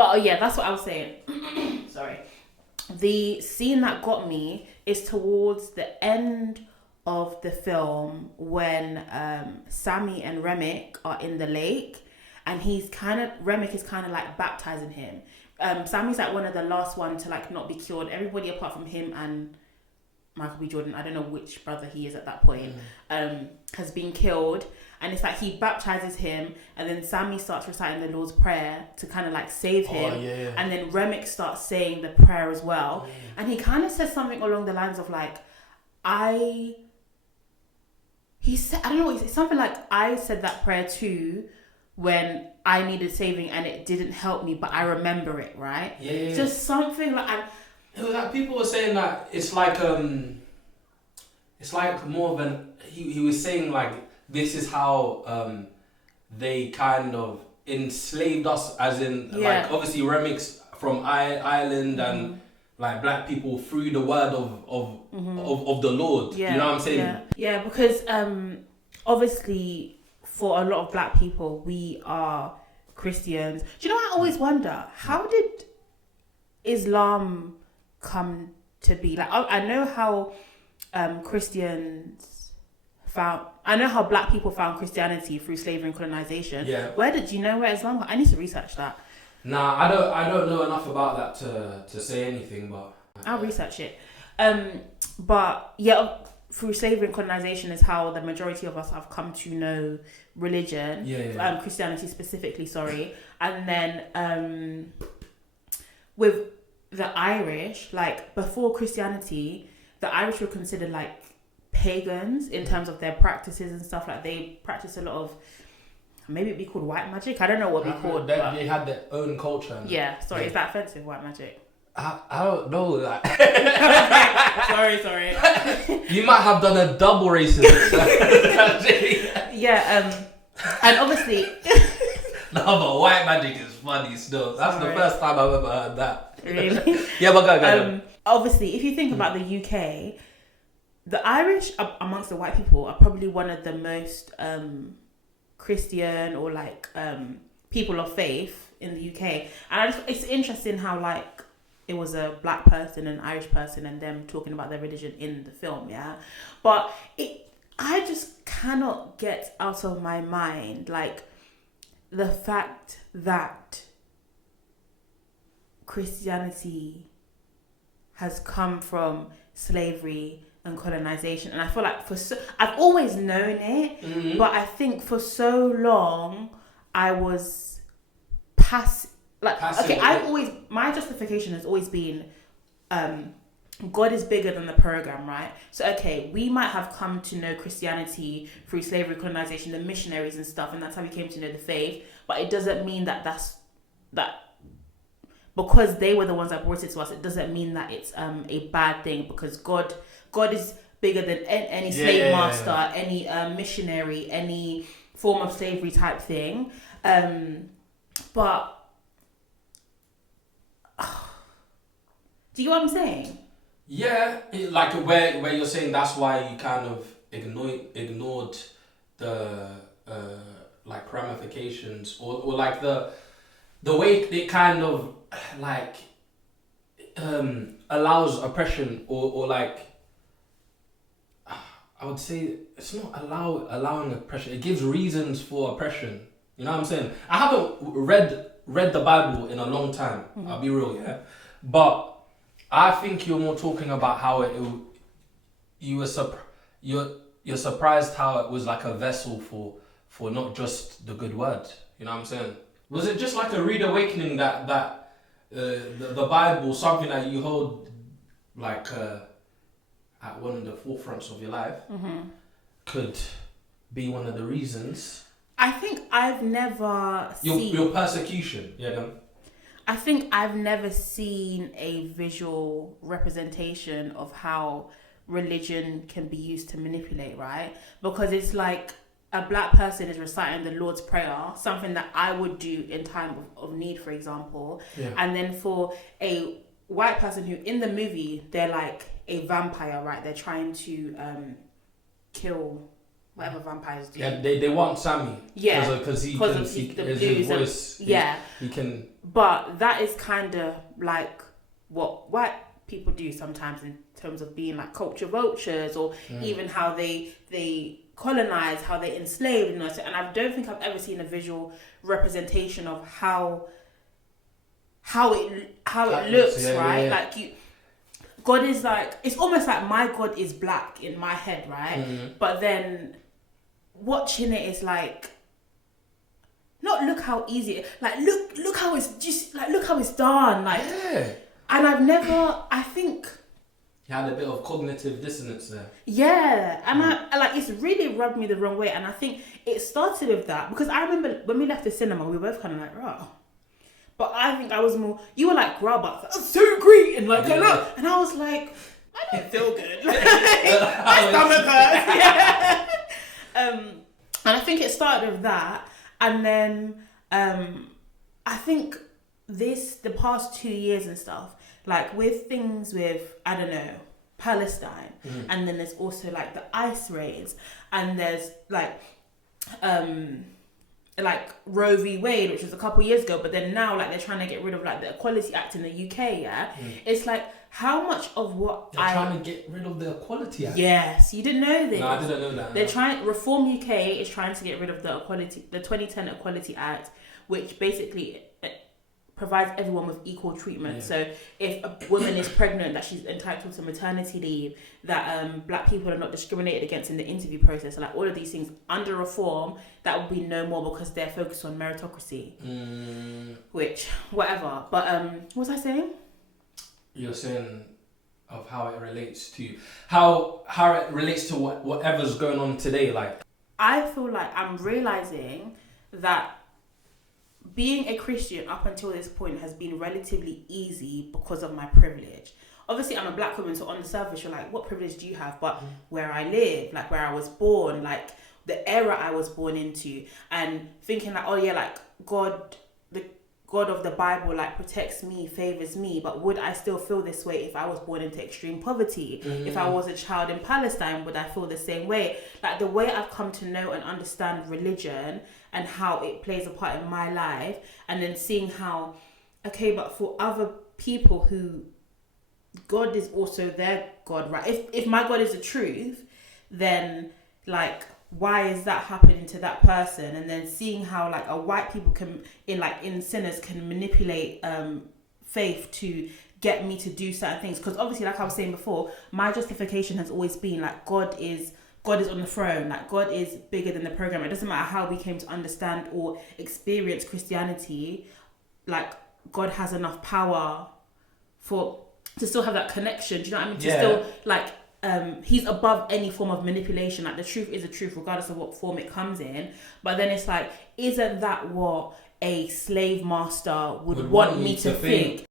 But yeah, that's what I was saying. Sorry. The scene that got me is towards the end of the film when Sammie and Remmick are in the lake, and Remmick is kind of like baptizing him. Sammy's like one of the last one to like not be killed. Everybody apart from him and Michael B. Jordan, I don't know which brother he is at that point, has been killed. And it's like he baptizes him, and then Sammie starts reciting the Lord's Prayer to kind of like save him. And then Remmick starts saying the prayer as well. And he kind of says something along the lines of like, he said, I don't know, it's something like, I said that prayer too when I needed saving and it didn't help me, but I remember it, right? Just something like... It was like people were saying that it's like more of an... He was saying like, this is how they kind of enslaved us, as in like obviously Remix from Ireland and like black people through the word of the Lord. You know what I'm saying? Yeah, because obviously for a lot of black people we are Christians. Do you know what I always wonder? How did Islam come to be? Like I know how I know how black people found Christianity through slavery and colonization. Where Islam? I need to research that. Nah, I don't know enough about that to say anything, but I'll research it. But yeah, through slavery and colonization is how the majority of us have come to know religion. Christianity specifically, sorry. And then with the Irish, like before Christianity, the Irish were considered like pagans in terms of their practices and stuff. Like they practice a lot of, maybe it'd be called white magic. I don't know what it'd be called. They had their own culture. Is that offensive, white magic? I don't know. Like... sorry. You might have done a double racism. And obviously... No, but white magic is funny still. That's the first time I've ever heard that. Really? But go. Obviously, if you think about the UK, the Irish amongst the white people are probably one of the most Christian or like people of faith in the UK. And it's interesting how like it was a black person, an Irish person, and them talking about their religion in the film, But I just cannot get out of my mind like the fact that Christianity has come from slavery and colonization, and I feel like I've always known it, but I think for so long I was passive. My justification has always been God is bigger than the program, right? So we might have come to know Christianity through slavery, colonization, the missionaries and stuff, and that's how we came to know the faith, but it doesn't mean that because they were the ones that brought it to us, it doesn't mean that it's a bad thing, because God is bigger than any slave master, any missionary, any form of slavery type thing. But do you know what I'm saying? Yeah, like where you're saying that's why you kind of ignored the like ramifications or like the way it kind of like allows oppression or like, I would say it's not allowing oppression. It gives reasons for oppression. You know what I'm saying? I haven't read the Bible in a long time. I'll be real, but I think you're more talking about how you're surprised how it was like a vessel for not just the good word. You know what I'm saying? Was it just like a rude awakening that the Bible, something that you hold like at one of the forefronts of your life, could be one of the reasons? I think I've never seen... Your persecution, I think I've never seen a visual representation of how religion can be used to manipulate, right? Because it's like a black person is reciting the Lord's Prayer, something that I would do in time of need, for example. And then for a white person who, in the movie, they're like a vampire, right? They're trying to kill whatever vampires do. Yeah, they want Sammie. Yeah, because he because can of see the his blues voice. yeah, he can. But that is kind of like what white people do sometimes in terms of being like culture vultures, or even how they colonize, how they enslave, and I don't think I've ever seen a visual representation of how it looks, right? Yeah. Like God is like, it's almost like my God is black in my head, right? But then watching it is like, not look how easy, like look how it's just like, look how it's done, like. Yeah. And I think you had a bit of cognitive dissonance there. Yeah, and I like, it's really rubbed me the wrong way, and I think it started with that because I remember when we left the cinema, we were both kind of like, "Rah," but I think I was more. You were like, "Rah," but that's so great, and like, and I was like, I don't feel good. My stomach hurts. Yeah. And I think it started with that, and then I think the past 2 years and stuff, like with things with, I don't know, Palestine, and then there's also like the ICE raids, and there's like Roe v. Wade, which was a couple years ago, but then now like they're trying to get rid of like the Equality Act in the UK, yeah? It's like, how much of what they're trying to get rid of the Equality Act? Yes, you didn't know this. No, I didn't know that. They're trying, Reform UK is trying to get rid of the 2010 Equality Act, which basically provides everyone with equal treatment. Yeah. So if a woman is pregnant, that she's entitled to maternity leave, that black people are not discriminated against in the interview process, like all of these things under reform, that will be no more because they're focused on meritocracy. Which, whatever. But what was I saying? You're saying of how it relates to how it relates to whatever's going on today. Like, I feel like I'm realizing that being a Christian up until this point has been relatively easy because of my privilege. Obviously, I'm a black woman, so on the surface, you're like, what privilege do you have? But where I live, like where I was born, like the era I was born into, and thinking like, oh yeah, like the God of the Bible, like protects me, favors me, but would I still feel this way if I was born into extreme poverty? If I was a child in Palestine, would I feel the same way? Like the way I've come to know and understand religion and how it plays a part in my life, and then seeing how, okay, but for other people who God is also their God, right? If my God is the truth, then like, why is that happening to that person? And then seeing how like a white people can in sinners can manipulate faith to get me to do certain things, because obviously, like I was saying before, my justification has always been like God is on the throne, like God is bigger than the program. It doesn't matter how we came to understand or experience Christianity, like God has enough power to still have that connection. Do you know what I mean? To still like he's above any form of manipulation. Like the truth is the truth regardless of what form it comes in. But then it's like, isn't that what a slave master would want me to think?